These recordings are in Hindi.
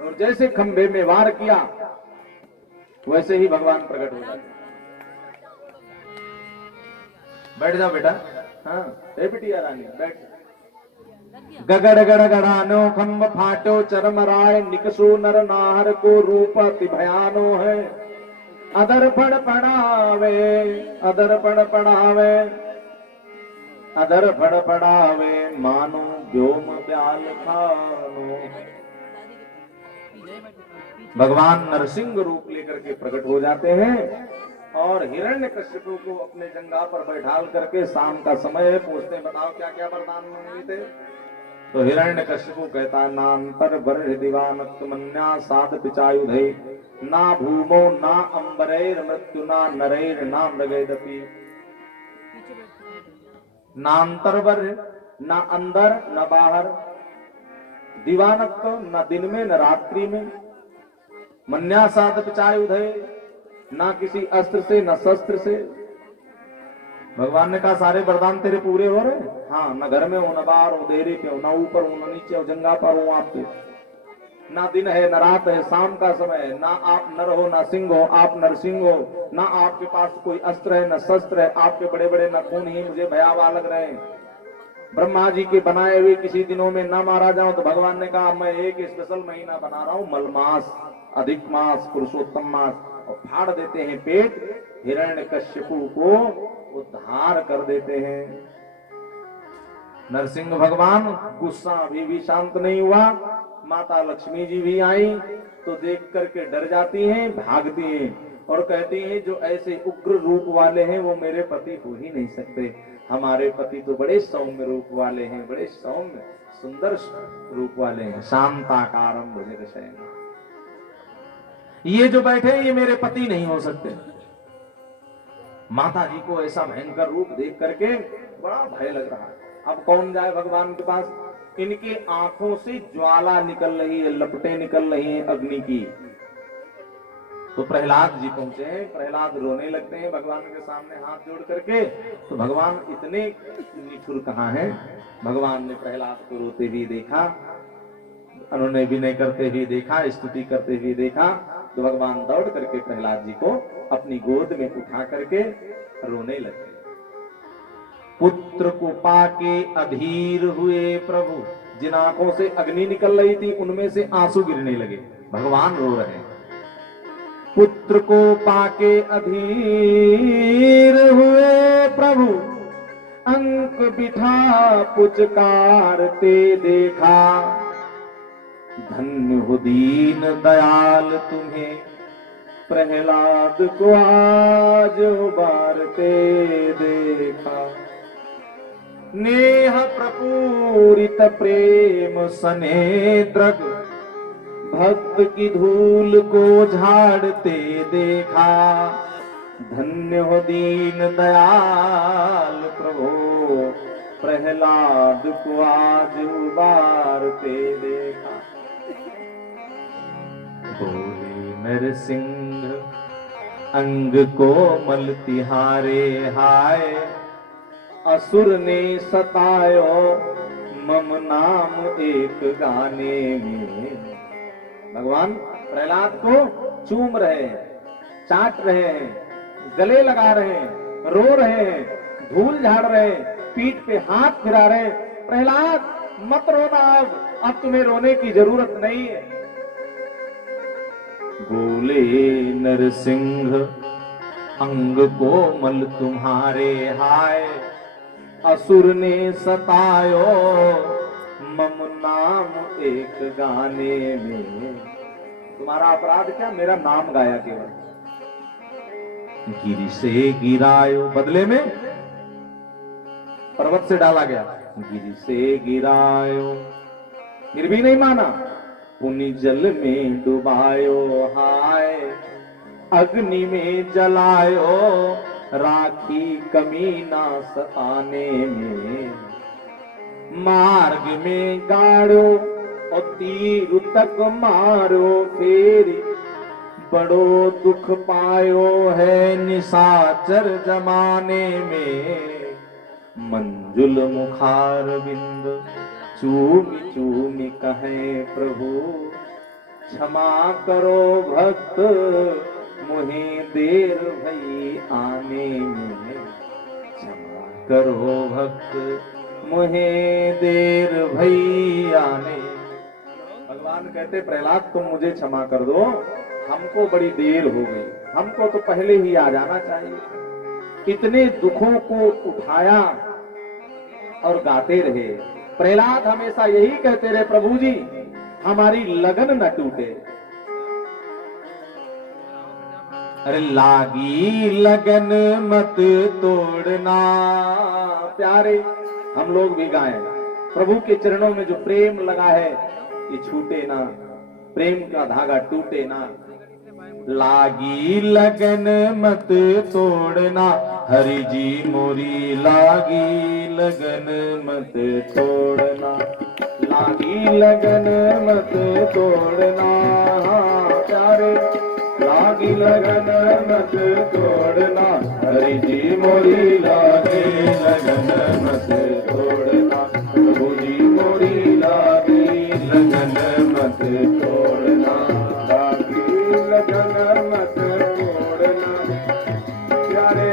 और जैसे खंभे में वार किया वैसे ही भगवान प्रकट हो जाते। बैठ जाओ बेटा। हाँ बिटिया रानी बैठ। गगड़ गड़ गड़ानो खम्भ फाटो चरम राय निकसो नर नाहर को रूप अति भयानो है। अदर्पण पढ़ावे अदर्पण पढ़ावे अदर्पण पढ़ावे मानो व्योम ब्याल खानो। भगवान नरसिंह रूप लेकर के प्रकट हो जाते हैं और हिरण्यकश्यपु को अपने जंगा पर बैठाल करके शाम का समय पूछते हैं बताओ क्या क्या वरदान मांगे थे। तो हिरण्यकश्यपु कहता नांतर बर्ह दिवानत्मन्या साध पिचायुधे ना भूमो ना अंबरैर मृत्यु ना नरैर ना मृगैदपि। नांतर बर्ह ना अंदर न बाहर, दीवानत्व न दिन में न रात्रि में, मन्या साध पिचायुधे ना किसी अस्त्र से न शस्त्र से। भगवान ने कहा सारे वरदान तेरे पूरे हो रहे। हाँ न घर में हो न बाहर हो देरे पे हो न ऊपर हो न नीचे हो जंगा पर हो आपके, ना दिन है न रात है शाम का समय है, ना आप नर हो ना सिंह हो आप नरसिंह हो, ना आपके पास कोई अस्त्र है न शस्त्र है, आपके बड़े बड़े नाखून ही मुझे भयावह लग रहे हैं। ब्रह्मा जी के बनाए हुए किसी दिनों में ना मारा जाऊं तो भगवान ने कहा मैं एक स्पेशल महीना बना रहा हूं मलमास अधिक मास पुरुषोत्तम मास, और फाड़ देते हैं पेट हिरण्यकश्यपु को उद्धार कर देते हैं। नरसिंह भगवान गुस्सा अभी भी शांत नहीं हुआ। माता लक्ष्मी जी भी आई तो देख करके डर जाती हैं भागती हैं और कहती हैं जो ऐसे उग्र रूप वाले हैं वो मेरे पति हो ही नहीं सकते। हमारे पति तो बड़े सौम्य रूप वाले हैं, बड़े सौम्य सुंदर रूप वाले हैं। शांताकारम भुजगशयनम, ये जो बैठे ये मेरे पति नहीं हो सकते। माता जी को ऐसा भयंकर रूप देख करके बड़ा भय लग रहा है। अब कौन जाए भगवान के पास। इनके आंखों से ज्वाला निकल रही है, लपटें निकल रही हैं अग्नि की। तो प्रहलाद जी पहुंचे हैं। प्रहलाद रोने लगते हैं भगवान के सामने हाथ जोड़ करके। तो भगवान इतने निठुर कहाँ हैं। भगवान ने प्रहलाद को रोते हुए देखा, उन्होंने विनय करते हुए देखा, स्तुति करते हुए देखा। तो भगवान दौड़ करके प्रहलाद जी को अपनी गोद में उठा करके रोने लगे। पुत्र को पाके अधीर हुए प्रभु, जिन आंखों से अग्नि निकल रही थी उनमें से आंसू गिरने लगे। भगवान रो रहे हैं। पुत्र को पाके अधीर हुए प्रभु, अंक बिठा पुचकारते देखा। धन्य हो दीन दयाल तुम्हें, प्रहलाद को आज उबारते देखा। नेह प्रपूरित प्रेम सनेत्रक, भक्त की धूल को झाड़ते देखा। धन्य हो दीन दयाल प्रभु, प्रहलाद को आज उबारते देखा। बोले नरसिंह अंग कोमल तिहारे हाय, असुर ने सतायो मम नाम एक गाने में। भगवान प्रहलाद को चूम रहे हैं, चाट रहे हैं, गले लगा रहे हैं, रो रहे हैं, धूल झाड़ रहे हैं, पीठ पे हाथ फिरा रहे हैं। प्रहलाद मत रोना, अब तुम्हें रोने की जरूरत नहीं है। बोले नरसिंह अंग कोमल तुम्हारे हाय, असुर ने सतायो मम नाम एक गाने में। तुम्हारा अपराध क्या, मेरा नाम गाया केवल। गिरि से गिरायो, बदले में पर्वत से डाला गया। गिरि से गिरायो, फिर भी नहीं माना। पुनि जल में डुबायो हाय, अग्नि में जलायो राखी कमी ना सताने में। मार्ग में गाड़ो और तीर तक मारो फेरी, बड़ो दुख पायो है निशाचर जमाने में। मंजुल मुखार बिंद चूमि चूमि कहे प्रभु, क्षमा करो भक्त मुहे देर भई आने में, क्षमा करो भक्त मुहे देर भई आने। भगवान कहते प्रहलाद तुम मुझे क्षमा कर दो, हमको बड़ी देर हो गई, हमको तो पहले ही आ जाना चाहिए। इतने दुखों को उठाया और गाते रहे। प्रहलाद हमेशा यही कहते रहे प्रभु जी हमारी लगन न टूटे। अरे लागी लगन मत तोड़ना। प्यारे हम लोग भी गाएं, प्रभु के चरणों में जो प्रेम लगा है ये छूटे ना, प्रेम का धागा टूटे ना। लागी लगन मत तोड़ना, हरि जी मोरी लागी लगन मत तोड़ना। लागी लगन मत तोड़ना प्यारे, लागी लगन मत तोड़ना, हरि जी मोरी लागी लगन मत तोड़ना। प्रभु जी मोरी लागी लगन मत तोड़ना, लागी लगन मत तोड़ना प्यारे,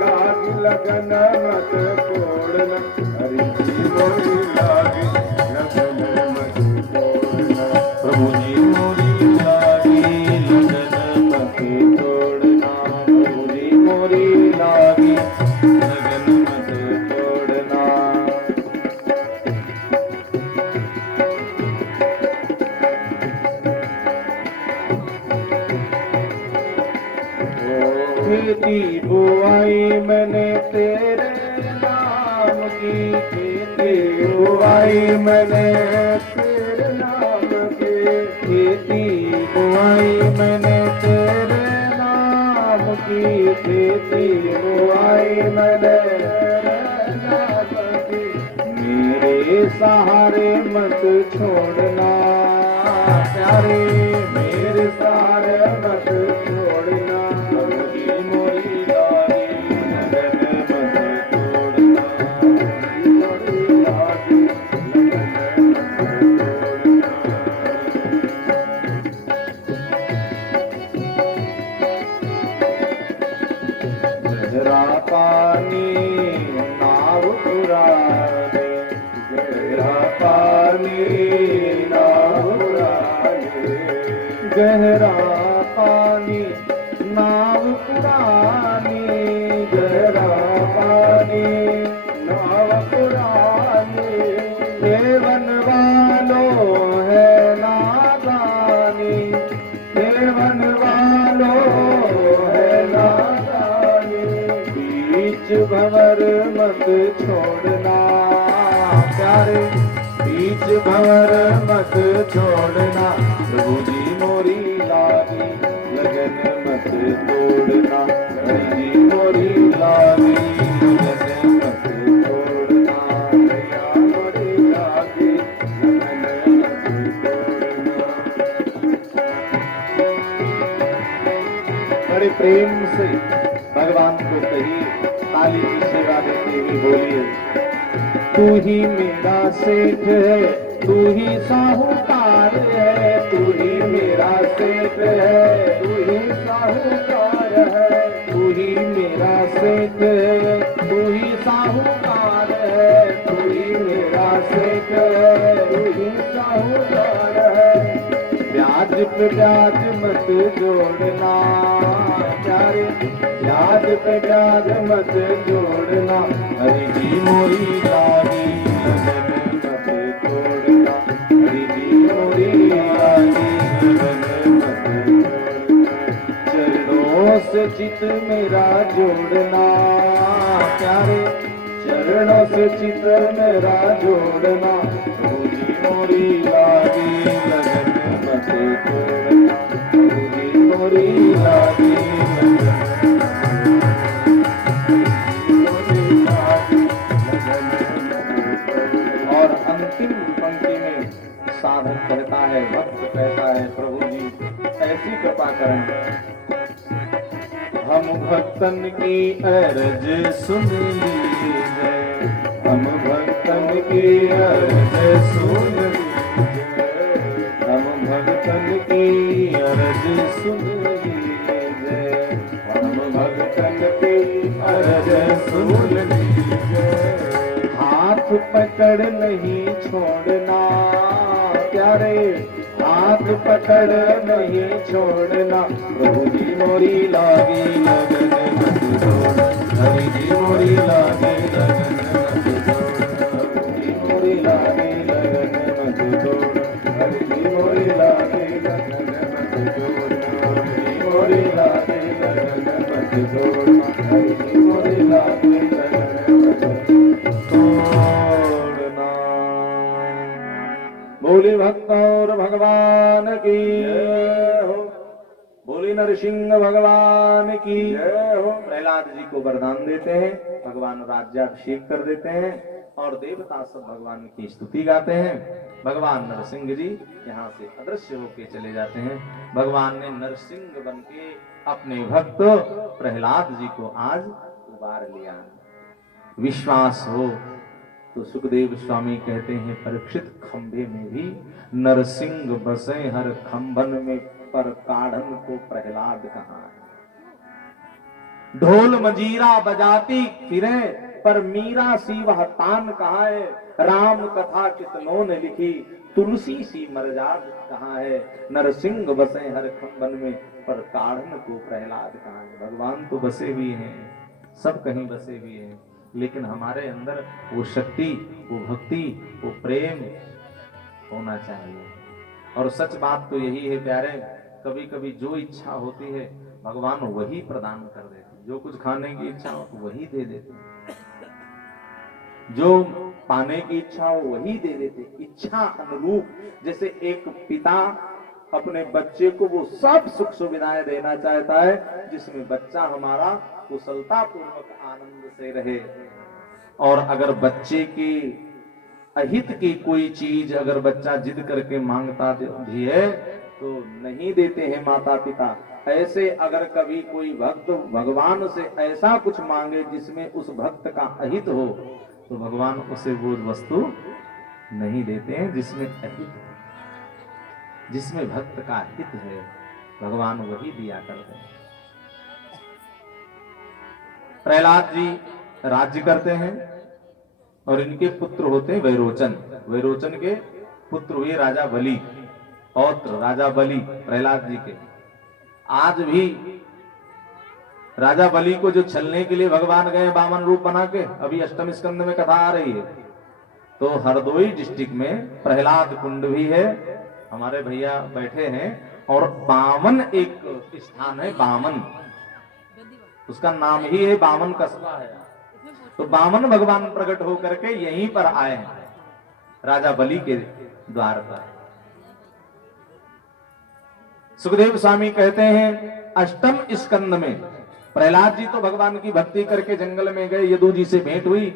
लागी लगन मत तोड़ना, हरि जी मोरी लागी लगन मत तोड़ना। प्रभु जी मोरी लागी लगन मत तोड़ना, प्रभु जी मोरी लागी लगन मत तोड़ना। खेती बुआई मैंने तेरे नाम की, खेती बुआई मैंने तेरे नाम की, खेती बुआई मैंने तेरे नाम की, खेती बुआई मैंने तेरे नाम की। मेरे सहारे मत छोड़ना प्यारे, मेरे सहारे मत छोड़ना। मोरी लागी लगन मत तोड़ना, मोरी लागी लगन मत तोड़ना। गहरा पानी नाव पुराने, गहरा पानी नाव पुराने, गहरा पानी नाव पुरानी, गहरा पानी नाव पुरानी। सेवन वालों है नादानी, सेवन वालों है नादानी। बीच भंवर मत छोड़ना प्यारे, बीच भंवर मत छोड़ना। प्रभु जी मोरी लागी लगन मत तोड़ना, हरि जी मोरी लागी लगन मत तोड़ना, भैया मोरी लागी लगन मत तोड़ना। बड़े प्रेम से भगवान को कही, ताली की सेवा देते हुए बोलिए, तू ही मेरा सेठ है, तू ही साहूकार है, तू ही मेरा सेठ है, तू ही साहूकार है, तू ही मेरा सेठ है, तू ही साहूकार है, तू ही मेरा सेठ है, तू ही साहूकार है। ब्याज पे ब्याज मत जोड़ना प्यारे, ब्याज पे ब्याज मत जोड़ना, हरि जी मोरी लागी लगन मत तोड़ना, हरि जी मोरी लागी लगन मत तोड़ना। चरणों से चित मेरा जोड़ना प्यारे, चरणों से चित मेरा जोड़ना, प्रभु जी मोरी लागी लगन मत तोड़ना, प्रभु जी मोरी लागी लगन। और अंतिम पंक्ति में साधक कहता है, भक्त कहता है, प्रभु जी ऐसी कृपा करें, हम भक्तन की अर्ज सुन लीजिए, हम भक्तन की अर्ज सुन लीजिए, हम भक्तन की अरज सुन लीजिए, परम भक्तन की अरज सुन लीजिए। हाथ पकड़ नहीं छोड़ना प्यारे, हाथ पकड़ नहीं छोड़ना, प्रभु जी मोरी लागी लगन मत छोड़, हरि जी मोरी लागी लगन मत छोड़, प्रभु जी मोरी लागी लगन मत छोड़, हरि जी मोरी लागी लगन मत छोड़, हरि जी मोरी लागी लगन मत छोड़, हरि जी मोरी लागी लगन मत छोड़ना। बोले भक्त और भगवान की जय हो, बोले नरसिंह भगवान की जय हो। प्रहलाद जी को वरदान देते हैं, भगवान राज्याभिषेक कर देते हैं और देवता सब भगवान की स्तुति गाते हैं। भगवान नरसिंह जी यहाँ से अदृश्य होके चले जाते हैं। भगवान ने नरसिंह बन के अपने भक्त प्रहलाद जी को आज उबार लिया। विश्वास हो तो सुखदेव स्वामी कहते हैं, परीक्षित खंभे में भी नरसिंह बसे हर खंभन में, पर काढ़न को प्रहलाद कहाँ है। ढोल मजीरा बजाती फिरे, पर मीरा सी वह तान कहाँ है। राम कथा कितनों ने लिखी, तुलसी सी मरजाद कहाँ है। नरसिंह बसे हर खंभन में, पर काढ़न को प्रहलाद कहाँ है। भगवान तो बसे हुए हैं, सब कहीं बसे हुए हैं, लेकिन हमारे अंदर वो शक्ति, वो भक्ति, वो प्रेम होना चाहिए। और सच बात तो यही है प्यारे, कभी कभी जो इच्छा होती है भगवान वही प्रदान कर देते। जो कुछ खाने की इच्छा हो तो वही दे देते, जो पाने की इच्छा हो वही दे देते, इच्छा अनुरूप। जैसे एक पिता अपने बच्चे को वो सब सुख सुविधाएं देना चाहता है जिसमें बच्चा हमारा कुशलता पूर्वक आनंद से रहे। और अगर बच्चे की अहित की कोई चीज अगर बच्चा जिद करके मांगता भी है तो नहीं देते हैं माता पिता। ऐसे अगर कभी कोई भक्त भगवान से ऐसा कुछ मांगे जिसमें उस भक्त का अहित हो तो भगवान उसे वो वस्तु नहीं देते हैं जिसमें अहित है। जिसमें भक्त का हित है भगवान वही दिया करते हैं। प्रहलाद जी राज्य करते हैं और इनके पुत्र होते हैं वैरोचन। वैरोचन के पुत्र हुए राजा बलि, पौत्र राजा बलि प्रहलाद जी के। आज भी राजा बलि को जो छलने के लिए भगवान गए वामन रूप बना के, अभी अष्टम स्कंद में कथा आ रही है, तो हरदोई डिस्ट्रिक्ट में प्रहलाद कुंड भी है, हमारे भैया बैठे हैं। और बामन एक स्थान है, बामन, उसका नाम ही है बामन कस्बा है। तो बामन भगवान प्रकट होकर के यहीं पर आए हैं राजा बलि के द्वार पर। सुखदेव स्वामी कहते हैं अष्टम स्कंद में प्रहलाद जी तो भगवान की भक्ति करके जंगल में गए, यदु जी से भेंट हुई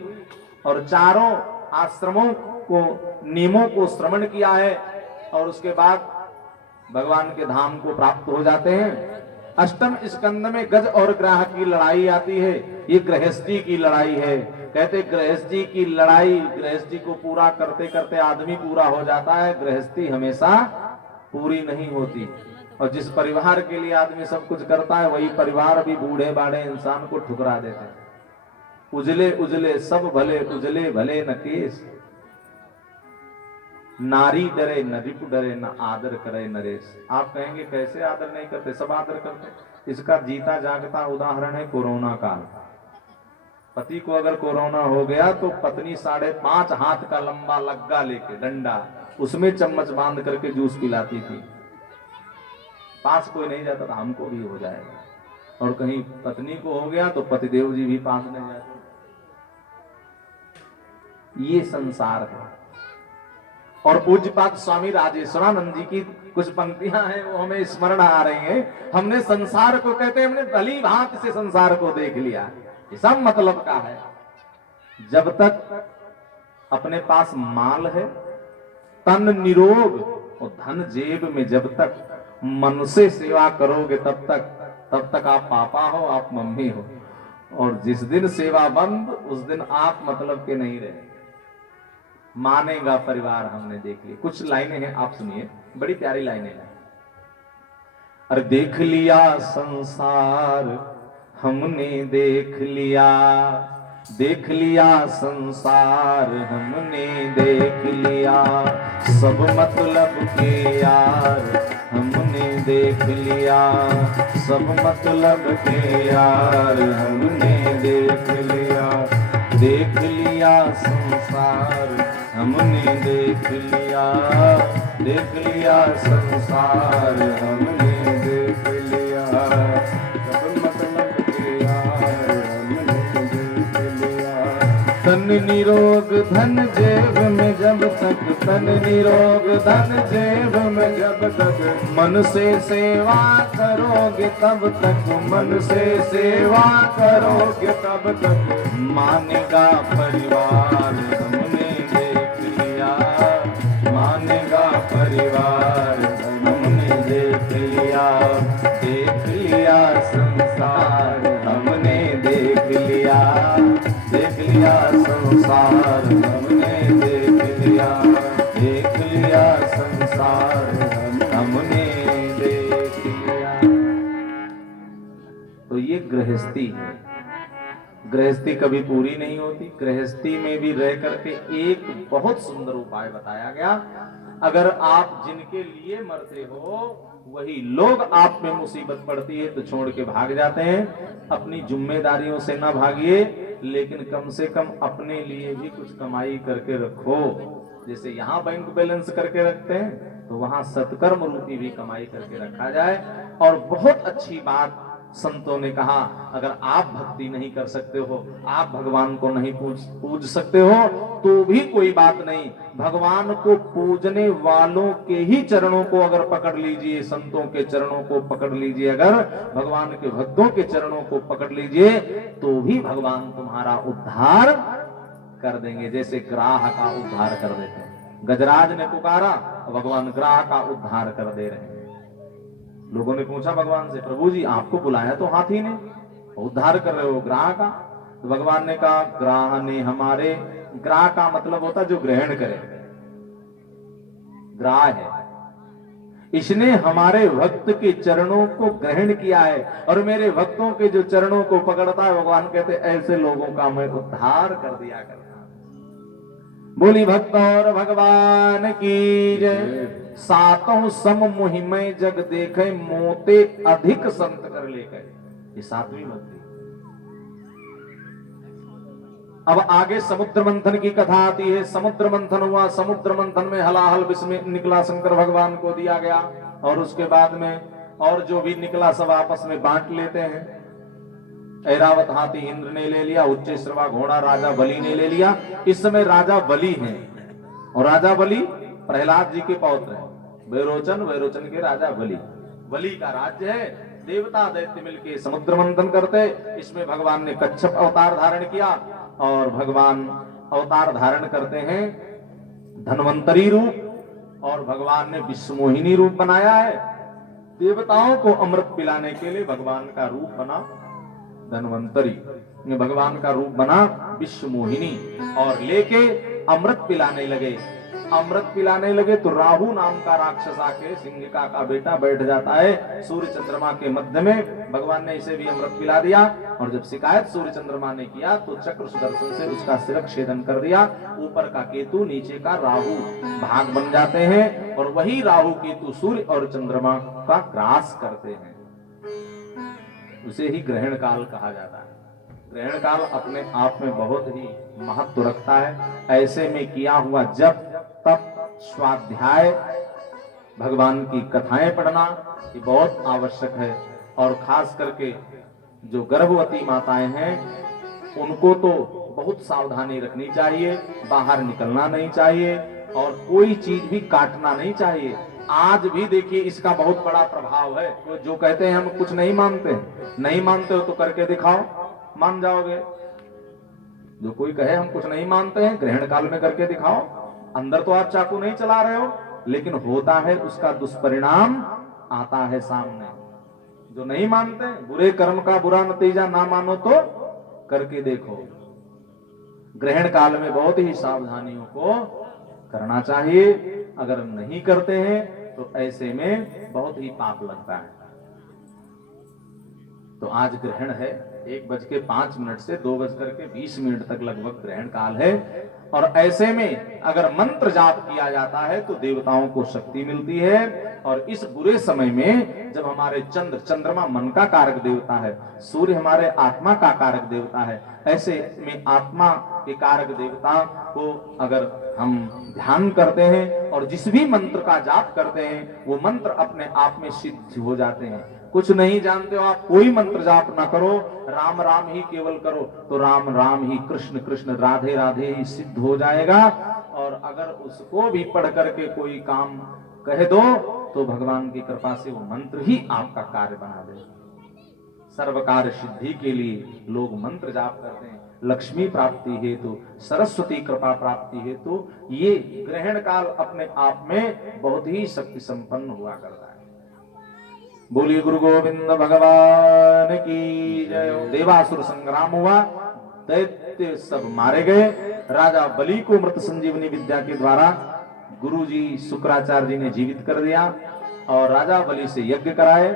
और चारों आश्रमों को नियमों को श्रवण किया है और उसके बाद भगवान के धाम को प्राप्त हो जाते हैं। अष्टम स्कंद में गज और ग्राह की लड़ाई आती है, ये गृहस्थी की लड़ाई है। कहते गृहस्थी की लड़ाई, गृहस्थी को पूरा करते करते आदमी पूरा हो जाता है, गृहस्थी हमेशा पूरी नहीं होती। और जिस परिवार के लिए आदमी सब कुछ करता है वही परिवार भी बूढ़े बाढ़े इंसान को ठुकरा देते हैं। उजले उजले सब भले, उजले भले न केस, नारी डरे न रिपु डरे न आदर करे नरेश। आप कहेंगे कैसे आदर नहीं करते, सब आदर करते। इसका जीता जागता उदाहरण है कोरोना काल। पति को अगर कोरोना हो गया तो पत्नी 5.5 हाथ का लंबा लग्गा लेके डंडा, उसमें चम्मच बांध करके जूस पिलाती थी। पास कोई नहीं जाता था, हमको भी हो जाएगा। और कहीं पत्नी को हो गया तो पतिदेव जी भी पास नहीं जाते। ये संसार है। और पूज्यपाद स्वामी राजेश्वरानंद जी की कुछ पंक्तियां हैं वो हमें स्मरण आ रही हैं। हमने संसार को, कहते हैं हमने भली भांति से संसार को देख लिया। ये सब मतलब का है, जब तक अपने पास माल है, तन निरोग और धन जेब में, जब तक मन से सेवा करोगे तब तक आप पापा हो, आप मम्मी हो। और जिस दिन सेवा बंद उस दिन आप मतलब के नहीं रहे। मानेगा परिवार हमने देख लिया। कुछ लाइनें हैं, आप सुनिए, बड़ी प्यारी लाइनें हैं। अरे देख लिया संसार हमने देख लिया, देख लिया संसार हमने देख लिया, सब मतलब के यार हमने देख लिया, सब मतलब के यार हमने देख लिया, देख लिया संसार हमने देख लिया, देख लिया संसार हमने देख लिया, सब मतलब के यार हमने देख लिया। तन निरोग धन जेब में जब तक, तन निरोग धन जेब में जब तक, मन से सेवा करोगे तब तक, मन से सेवा करोगे तब तक, मानेगा परिवार हमने देख लिया, मानेगा परिवार हमने देख लिया, देख लिया संसार हमने देख लिया, देख लिया संसार हमने देख लिया, देख लिया संसार हमने देख लिया। तो ये गृहस्थी है। गृहस्थी कभी पूरी नहीं होती। गृहस्थी में भी रह करके एक बहुत सुंदर उपाय बताया गया, अगर आप जिनके लिए मरते हो वही लोग आप में मुसीबत पड़ती है तो छोड़ के भाग जाते हैं। अपनी जिम्मेदारियों से ना भागिए, लेकिन कम से कम अपने लिए भी कुछ कमाई करके रखो। जैसे यहाँ बैंक बैलेंस करके रखते हैं, तो वहां सत्कर्म रूपी भी कमाई करके रखा जाए। और बहुत अच्छी बात संतों ने कहा, अगर आप भक्ति नहीं कर सकते हो, आप भगवान को नहीं पूज सकते हो, तो भी कोई बात नहीं। भगवान को पूजने वालों के ही चरणों को अगर पकड़ लीजिए, संतों के चरणों को पकड़ लीजिए, अगर भगवान के भक्तों के चरणों को पकड़ लीजिए, तो भी भगवान तुम्हारा उद्धार कर देंगे। जैसे ग्राह का उद्धार कर देते हैं। गजराज ने पुकारा, भगवान ग्राह का उद्धार कर दे रहे हैं। लोगों ने पूछा भगवान से, प्रभु जी आपको बुलाया तो हाथी ने, उद्धार कर रहे हो ग्राह का? तो भगवान ने कहा, ग्राह ने हमारे, ग्राह का मतलब होता जो ग्रहण करे, ग्राह है, इसने हमारे भक्त के चरणों को ग्रहण किया है, और मेरे भक्तों के जो चरणों को पकड़ता है, भगवान कहते ऐसे लोगों का मैं उद्धार कर दिया करता। बोली भक्त और भगवान की जय। सातों सम मुहिमय जग देखे, मोते अधिक संत कर लेकर। ये सातवीं भक्ति। अब आगे समुद्र मंथन की कथा आती है। समुद्र मंथन हुआ, समुद्र मंथन में हलाहल विष में निकला शंकर भगवान को दिया गया, और उसके बाद में और जो भी निकला सब आपस में बांट लेते हैं। ऐरावत हाथी इंद्र ने ले लिया, उच्चैश्रवा घोड़ा राजा बलि ने ले लिया। इस समय राजा बलि हैं, और राजा बलि प्रहलाद जी के पौत्र हैं। वैरोचन, वैरोचन के राजा बलि, बलि का राज्य है। देवता दैत्य मिलके समुद्र मंथन करते। इसमें भगवान ने कच्छप अवतार धारण किया, और भगवान अवतार धारण करते हैं धन्वंतरी रूप, और भगवान ने विश्वमोहिनी रूप बनाया है। देवताओं को अमृत पिलाने के लिए भगवान का रूप बना धन्वंतरी, भगवान का रूप बना विश्वमोहिनी, और लेके अमृत पिलाने लगे। अमृत पिलाने लगे तो राहु नाम का राक्षस आके, सिंहिका का बेटा, बैठ जाता है सूर्य चंद्रमा के मध्य में। भगवान ने इसे भी अमृत पिला दिया, और जब शिकायत सूर्य चंद्रमा ने किया तो चक्र सुदर्शन से उसका सिर छेदन कर दिया। ऊपर का केतु, नीचे का राहु भाग बन जाते हैं, और वही राहु केतु सूर्य और चंद्रमा का ग्रास करते हैं। उसे ही ग्रहण काल कहा जाता है। ग्रहण काल अपने आप में बहुत ही महत्व रखता है। ऐसे में किया हुआ जप, तप, स्वाध्याय, भगवान की कथाएं पढ़ना ये बहुत आवश्यक है। और खास करके जो गर्भवती माताएं हैं उनको तो बहुत सावधानी रखनी चाहिए। बाहर निकलना नहीं चाहिए, और कोई चीज भी काटना नहीं चाहिए। आज भी देखिए इसका बहुत बड़ा प्रभाव है। तो जो कहते हैं हम कुछ नहीं मानते, नहीं मानते हो तो करके दिखाओ, मान जाओगे। जो कोई कहे हम कुछ नहीं मानते हैं, ग्रहण काल में करके दिखाओ। अंदर तो आप चाकू नहीं चला रहे हो, लेकिन होता है उसका दुष्परिणाम आता है सामने। जो नहीं मानते, बुरे कर्म का बुरा नतीजा ना मानो तो करके देखो। ग्रहण काल में बहुत ही सावधानियों को करना चाहिए। अगर नहीं करते हैं तो ऐसे में बहुत ही पाप लगता है। तो आज ग्रहण है, 1:05 से 2:20 तक लगभग ग्रहण काल है। और ऐसे में अगर मंत्र जाप किया जाता है तो देवताओं को शक्ति मिलती है। और इस बुरे समय में जब हमारे चंद्रमा मन का कारक देवता है, सूर्य हमारे आत्मा का कारक देवता है, ऐसे में आत्मा के कारक देवता को अगर हम ध्यान करते हैं और जिस भी मंत्र का जाप करते हैं वो मंत्र अपने आप में सिद्ध हो जाते हैं। कुछ नहीं जानते हो आप, कोई मंत्र जाप ना करो, राम राम ही केवल करो तो राम राम ही, कृष्ण कृष्ण राधे राधे ही सिद्ध हो जाएगा। और अगर उसको भी पढ़ करके कोई काम कह दो तो भगवान की कृपा से वो मंत्र ही आपका कार्य बना दे। सर्व कार्य सिद्धि के लिए लोग मंत्र जाप करते हैं, लक्ष्मी प्राप्ति हेतु, सरस्वती कृपा प्राप्ति हेतु। ये ग्रहण काल अपने आप में बहुत ही शक्ति संपन्न हुआ करता है। बोलिए गुरु गोविंद भगवान की जय। देवासुर संग्राम हुआ, दैत्य सब मारे गए। राजा बलि को मृत संजीवनी विद्या के द्वारा गुरु जी शुक्राचार्य जी ने जीवित कर दिया और राजा बलि से यज्ञ कराए।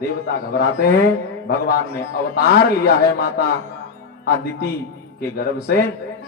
देवता घबराते हैं, भगवान ने अवतार लिया है माता अदिति के गर्भ से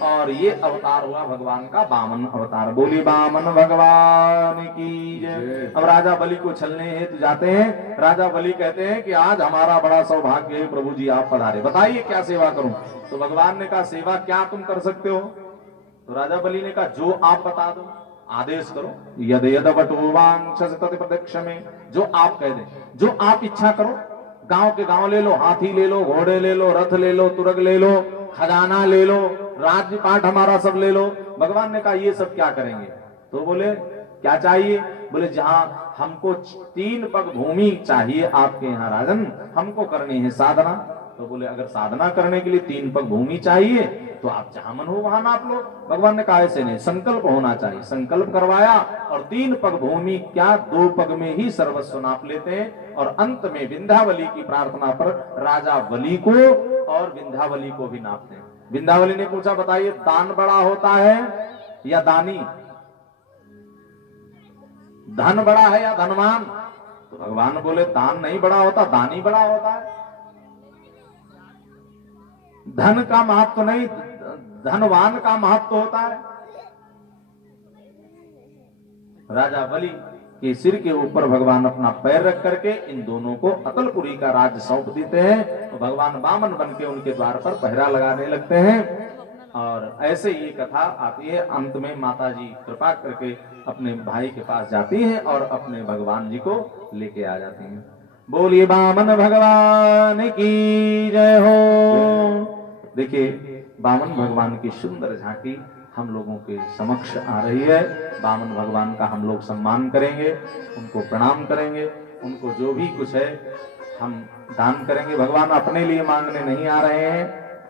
और ये अवतार हुआ भगवान का वामन अवतार। बोली वामन भगवान की जय। अब राजा बलि को छलने हेतु जाते हैं। राजा बलि कहते हैं कि आज हमारा बड़ा सौभाग्य है, प्रभु जी आप पधारे, बताइए क्या सेवा करूं। तो भगवान ने कहा सेवा क्या तुम कर सकते हो। तो राजा बलि ने कहा जो आप बता दो, आदेश करो। यद यद वटुवांक्षस तत् प्रदक्षमे, जो आप कह दें, जो आप इच्छा करो। गांव के गांव ले लो, हाथी ले लो, घोड़े ले लो, रथ ले लो, तुरग ले लो, खजाना ले लो, राज्य पाठ हमारा सब ले लो। भगवान ने कहा ये सब क्या करेंगे। तो बोले क्या चाहिए। बोले जहां हमको 3 पग भूमि चाहिए आपके यहाँ राजन, हमको करनी है साधना। तो बोले अगर साधना करने के लिए 3 पग भूमि चाहिए तो आप जहां मन हो वहां नाप लो। भगवान ने कहा ऐसे नहीं, संकल्प होना चाहिए। संकल्प करवाया और 3 पग भूमि क्या 2 पग में ही सर्वस्व नाप लेते हैं। और अंत में विंध्यावली की प्रार्थना पर राजा बलि को और विंध्यावली को भी नापते हैं। विंध्यावली ने पूछा बताइए दान बड़ा होता है या दानी, धन बड़ा है या धनवान। तो भगवान बोले दान नहीं बड़ा होता, दानी बड़ा होता है। धन का महत्व नहीं, धनवान का महत्व होता है। राजा बलि के सिर के ऊपर भगवान अपना पैर रख करके इन दोनों को अतलपुरी का राज्य सौंप देते हैं। तो भगवान वामन बन के उनके द्वार पर पहरा लगाने लगते हैं। और ऐसे ये कथा आती है। अंत में माता जी कृपा करके अपने भाई के पास जाती हैं और अपने भगवान जी को लेके आ जाती हैं। बोलिए वामन भगवान की जय हो। देखिए वामन भगवान की सुंदर झांकी हम लोगों के समक्ष आ रही है। वामन भगवान का हम लोग सम्मान करेंगे, उनको प्रणाम करेंगे, उनको जो भी कुछ है हम दान करेंगे। भगवान अपने लिए मांगने नहीं आ रहे हैं,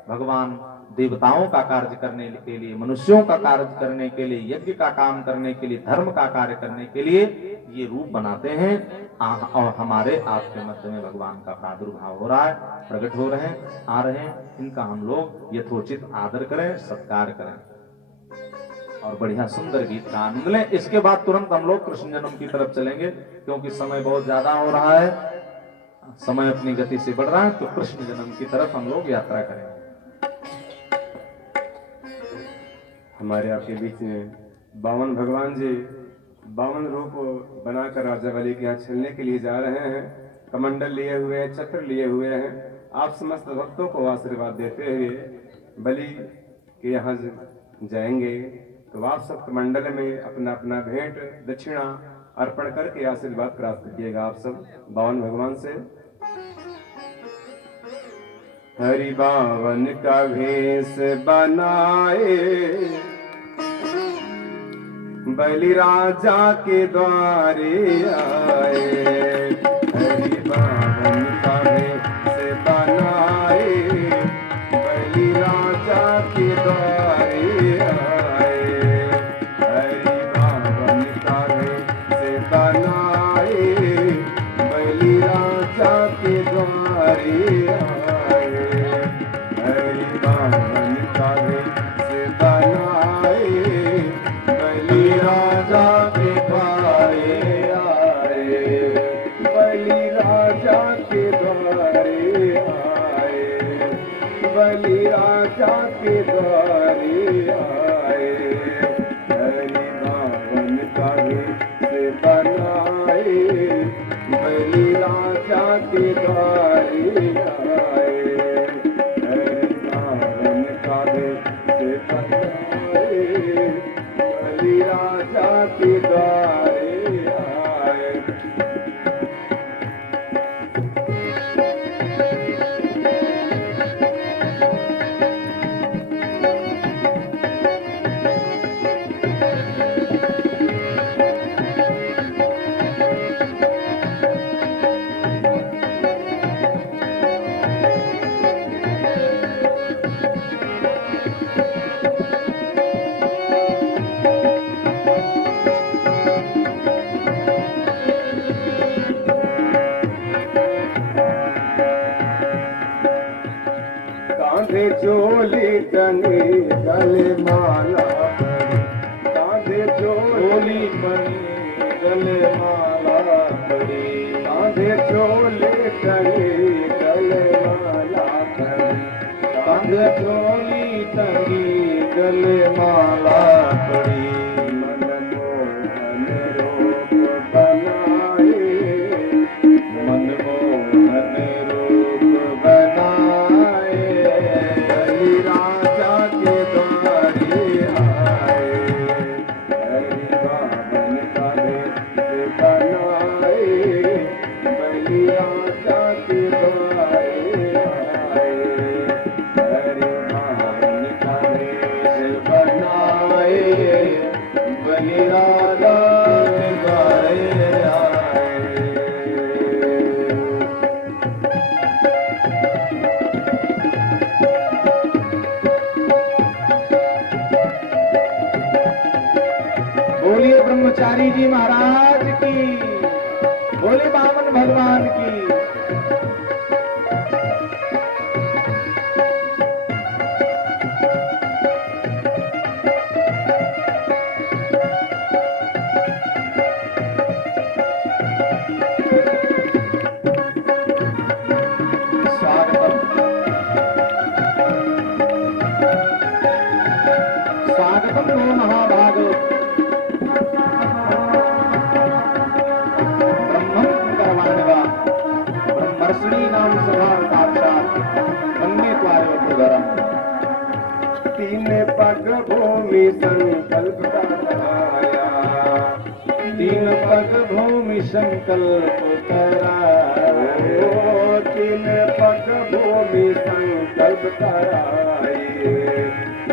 भगवान देवताओं का कार्य करने के लिए, मनुष्यों का कार्य करने के लिए, यज्ञ का काम करने के लिए, धर्म का कार्य करने के लिए ये रूप बनाते हैं। और हमारे आपके मध्य में भगवान का प्रादुर्भाव हो रहा है, प्रकट हो रहे हैं, आ रहे हैं। इनका हम लोग यथोचित आदर करें, सत्कार करें और बढ़िया सुंदर गीत का आनंद लें। इसके बाद तुरंत हम लोग कृष्ण जन्म की तरफ चलेंगे क्योंकि समय बहुत ज्यादा हो रहा है, समय अपनी गति से बढ़ रहा है। तो कृष्ण जन्म की तरफ हम लोग यात्रा करेंगे। हमारे आपके बीच में वामन भगवान जी वामन रूप बनाकर राजा बलि के यहाँ छलने के लिए जा रहे हैं। कमंडल लिए हुए हैं, छत्र लिए हुए हैं। आप समस्त भक्तों को आशीर्वाद देते हुए बलि के यहाँ जाएंगे। तो आप सब कमंडल में अपना अपना भेंट दक्षिणा अर्पण करके आशीर्वाद प्राप्त कीजिएगा आप सब वामन भगवान से। हरि बावन का भेष बनाए बलि राजा के द्वारे आए। हरि बावन का भेष बनाए बलि राजा के द्वारे आए। हरि बावन का भेष बनाए बलि राजा के द्वारे आए। हरि बावन का भेष बनाए बलि चोली टंगी गले माला पड़ी, कांधे चोली बनी गले माला पड़ी, कांधे चोली टंगी गले माला पड़ी, कांधे चोली टंगी गले माला पड़ी। मनमोहन रूप बनाए, मनमोहन रूप बनाए, बलि राजा के द्वारे आए, हरि बावन का भेष बनाए, बलि राजा के द्वारे आए, हरि बावन का भेष बनाए, बलि राजा के द्वारे आए। बोलिए ब्रह्मचारी जी महाराज की, बोले बामन भगवान की। स्वागतम स्वागतम नो महाभागो ब्रह्मर्षि नाम सभा साक्षात अन्य द्वारोपधरम। तीन पग भूमि संकल्प कराया, तीन पग भूमि संकल्प कराए, तीन पग भूमि संकल्प कराए,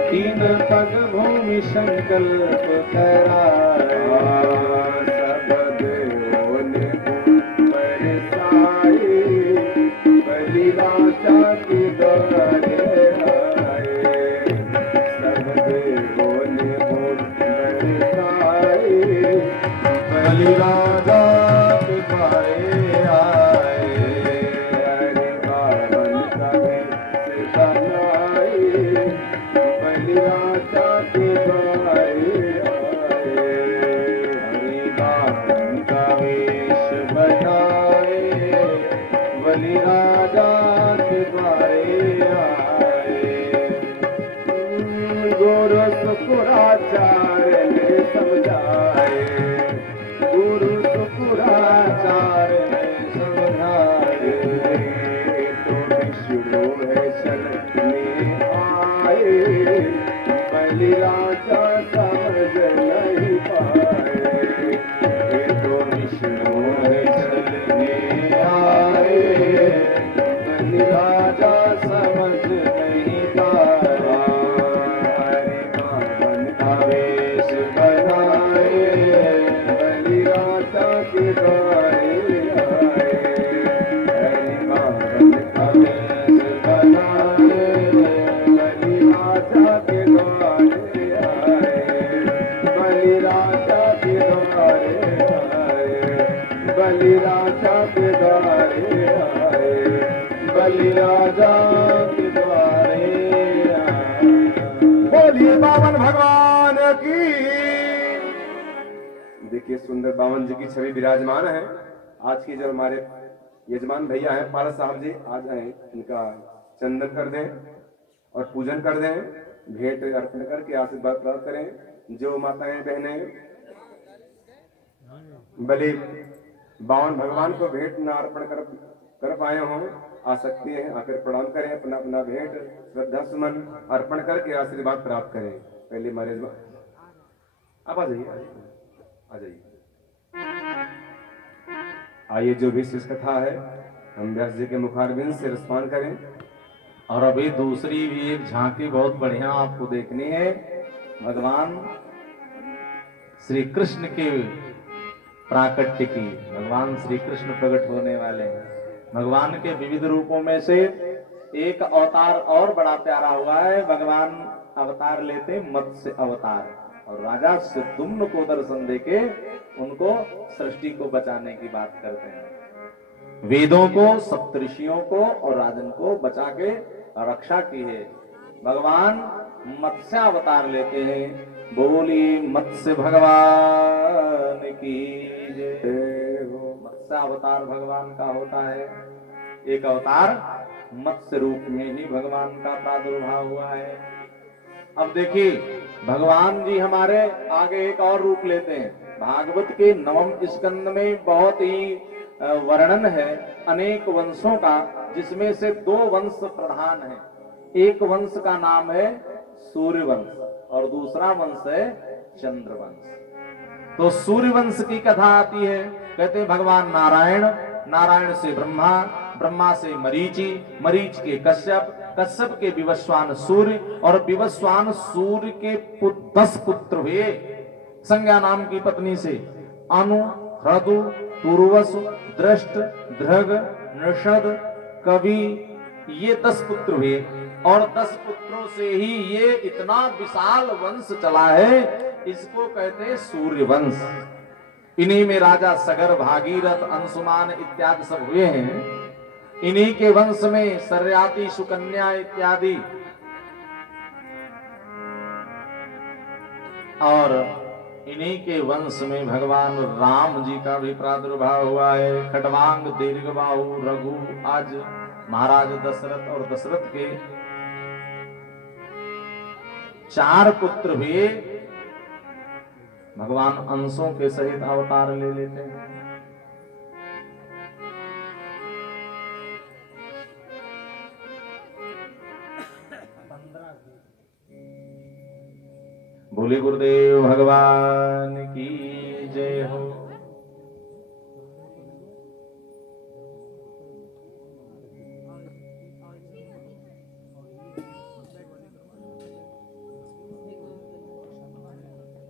तीन पग भूमि संकल्प कराए, सब देवों ने बरसाए, बलि राजा के द्वारे आए, सब देवों ने बरसाए, बलि राजा के द्वारे आए, हरि बावन का भेष बनाए, बलि राजा के द्वारे आए, हरि बावन का वेश बनाए, बलि राजा के द्वारे आए। गुरु शुक्राचार्य ने समझाए, गुरु शुक्राचार्य ने समझाए, तो विष्णु है चलने आए, बलि राजा समझ नहीं पाए, तो विष्णु है चलने आए, बलि राजा समझ नहीं पाया, हरि बावन का वेश बनाए, बलि राजा के द्वारे आए, हरि बावन का वेश बनाए, बलि राजा के द्वारे आए, बलि राजा के द्वारे आए, बलि राजा के द्वारे आए, बलि राजा के द्वारे आए। बोलिए बावन भगवान की। देखिए सुंदर बावन जी की छवि विराजमान है। आज के जो हमारे यजमान भैया हैं पारस साहब जी, आज आए, इनका चंदन कर दें और पूजन कर दें, भेंट अर्पण करके आशीर्वाद प्राप्त करें। जो माताएं बहनें बलि बावन भगवान को भेंट न अर्पण कर पाए हों, आ सकते हैं, आकर प्रणाम करें, अपना अपना भेंट श्रद्धा सुमन अर्पण करके आशीर्वाद प्राप्त करें। पहले हमारे आप आ जाइए, आ जाइए। आइए, जो भी शिष्ट कथा है हम व्यास जी के मुखारबिंद से रसपान करें। और अभी दूसरी भी एक झांकी बहुत बढ़िया आपको देखनी है। भगवान श्री कृष्ण के प्राकट्य की, भगवान श्री कृष्ण प्रकट होने वाले हैं। भगवान के विविध रूपों में से एक अवतार और बड़ा प्यारा हुआ है। भगवान अवतार लेते मत्स्य अवतार, और राजा सुदुम्न को दर्शन देके उनको सृष्टि को बचाने की बात करते हैं। वेदों को, सप्तऋषियों को और राजन को बचा के रक्षा की है। भगवान मत्स्यावतार लेते हैं। बोली मत्स्य भगवान की जय हो। मत्स्यावतार भगवान का होता है, एक अवतार मत्स्य रूप में ही भगवान का प्रादुर्भाव हुआ है। अब देखिए भगवान जी हमारे आगे एक और रूप लेते हैं। भागवत के 9वें स्कंद में बहुत ही वर्णन है अनेक वंशों का, जिसमें से 2 वंश प्रधान है। एक वंश का नाम है सूर्य वंश और दूसरा वंश है चंद्र वंश। तो सूर्य वंश की कथा आती है, कहते हैं भगवान नारायण, नारायण से ब्रह्मा, ब्रह्मा से मरीचि, मरीच के कश्यप, कश्यप के विवस्वान सूर्य और विवस्वान सूर्य के 10 पुत्र हुए। संज्ञा नाम की पत्नी से अनु, ह्रदु, तुर्वसु, दृष्ट, धृग, नृषद, कवि, ये 10 पुत्र हुए और 10 पुत्रों से ही ये इतना विशाल वंश चला है, इसको कहते हैं सूर्य वंश। इन्हीं में राजा सगर, भागीरथ, अंशुमान इत्यादि सब हुए हैं। इन्हीं के वंश में सर्याति, सुकन्या इत्यादि और इन्हीं के वंश में भगवान राम जी का भी प्रादुर्भाव हुआ है। खडवांग, दीर्घबाहु, रघु, आज महाराज दशरथ और दशरथ के 4 पुत्र हुए। भगवान अंशों के सहित अवतार ले लेते हैं। बोले गुरुदेव भगवान की जय हो।